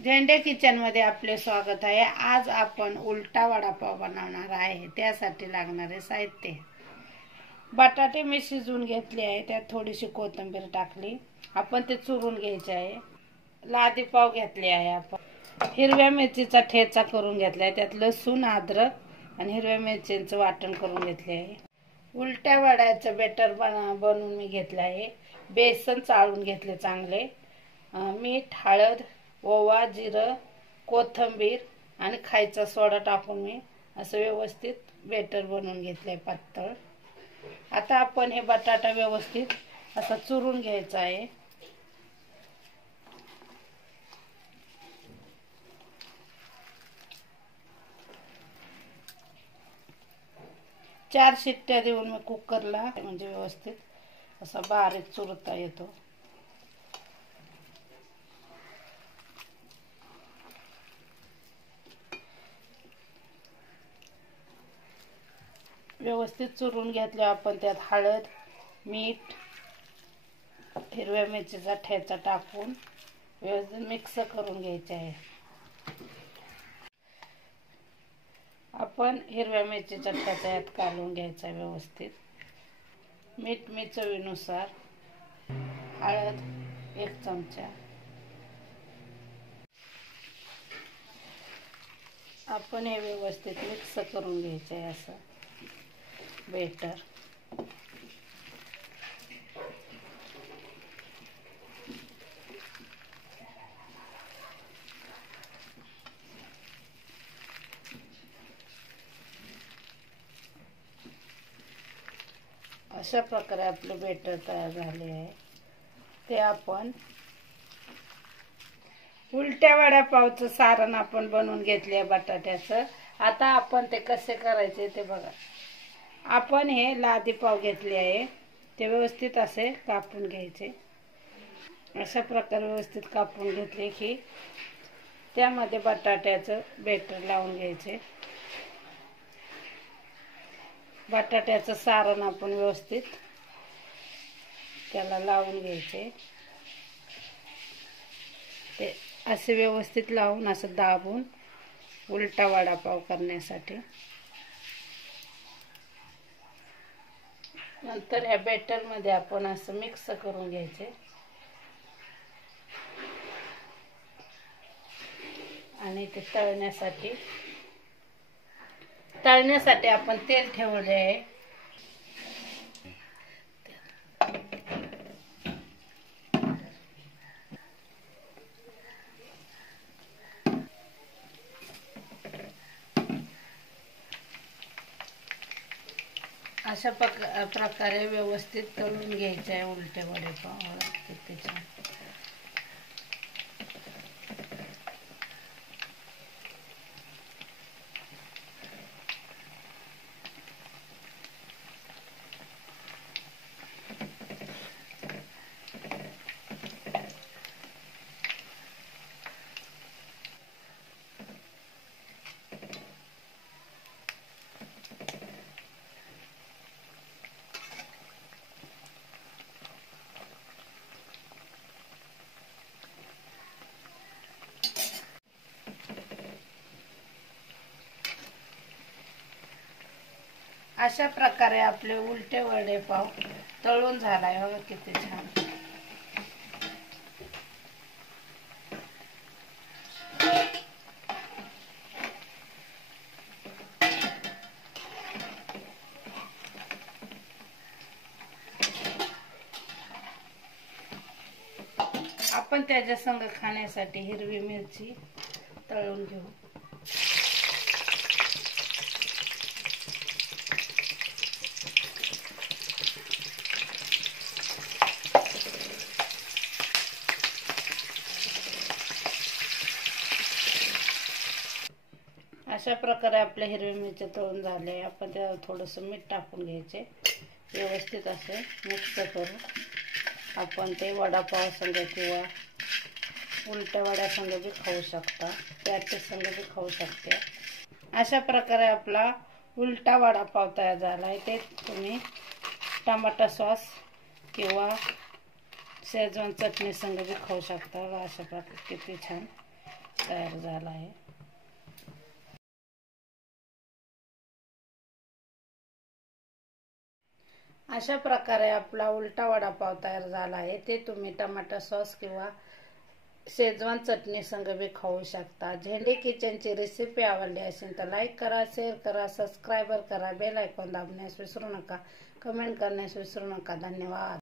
झेंडे किचन मध्ये आपले स्वागत आहे। आज आपण उलटा वडापाव बनवणार आहे। त्यासाठी लागणारे साहित्य: बटाटे मी शिजवून घेतले आहे, त्यात थोडीशी कोथिंबीर टाकली, आपण ते चुरून घ्यायचे आहे। लादी पाव घेतले आहे, आपण हिरव्या मिरचीचा ठेचा करून घेतलाय, त्यात लसूण, अद्रक आणि हिरव्या मिरचींचं वाटण करून घेतले आहे। उलट्या वड्याचं बेटर बनवून मी घेतलं आहे। बेसन चाळून घेतले चांगले, मीठ, हळद, ओवा, जिरं, कोथिंबीर आणि खायचा सोडा टाकून मी असं व्यवस्थित बेटर बनवून घेतलंय पातळ। आता आपण हे बटाटा व्यवस्थित असा चुरून घ्यायचा आहे। चार शिट्ट्या देऊन मी कुकरला म्हणजे व्यवस्थित असा बारीक चुरता येतो। व्यवस्थित चुरून घेतले आपण त्यात हळद, मीठ, हिरव्या मिरचीचा ठेचा टाकून व्यवस्थित मिक्स करून घ्यायचे आहे। आपण हिरव्या मिरचीचा ठेचा यात घालून घ्यायचा व्यवस्थित। मीठ मी चवीनुसार, हळद 1 चमचा, आपण हे व्यवस्थित मिक्स करून घ्यायचे आहे असं बेटर। अशा प्रकारे आपलं बेटर तयार झाले आहे। ते आपण उलट्या वडापावचं सारण आपण बनवून घेतले बटाट्याचं। आता आपण ते कसे करायचे ते बघा। आपण हे लादी पाव घेतले आहे, ते व्यवस्थित असे कापून घ्यायचे। अशा प्रकारे व्यवस्थित कापून घेतले की त्यामध्ये बटाट्याचं बेटर लावून घ्यायचे। बटाट्याचं सारण आपण व्यवस्थित त्याला लावून घ्यायचे। ते असे व्यवस्थित लावून असं दाबून उलटा वडापाव करण्यासाठी। नंतर या बेटर मध्ये आपण असं मिक्स करून घ्यायचे आणि ते तळण्यासाठी आपण तेल ठेवले आहे। अशा प्रकारे व्यवस्थित तळून घ्यायचे आहे उलटे वडापाव। किती छान! अशा प्रकारे आपले उलटे वडेपाव तळून झालाय बघा, किती छान! आपण त्याच्या संग खाण्यासाठी हिरवी मिरची तळून घेऊ। अशा प्रकारे आपल्या हिरवी मिरची तळून झाले। आपण त्याला थोडंसं मीठ टाकून घ्यायचे, व्यवस्थित असे मिक्स करून आपण ते वडापाव संग किंवा उलट्या वड्या संग बी खाऊ शकता, त्याच्या संग बी खाऊ शकता। अशा प्रकारे आपला उलटा वडापाव तयार झाला आहे। ते तुम्ही टमाटा सॉस किंवा शेजवान चटणी संग बी खाऊ शकता। अशा प्रकारे किती छान तयार झाला आहे. अशा प्रकारे आपला उलटा वडापाव तयार झाला आहे. ते तुम्ही टमाटर सॉस किंवा शेजवान चटणी संग बी खाऊ शकता. झेंडे किचनची रेसिपी आवडली असेल तर लाईक करा, शेअर करा, सबस्क्राईब करा, बेल आयकॉन दाबण्यास विसरू नका, कमेंट करण्यास विसरू नका. धन्यवाद.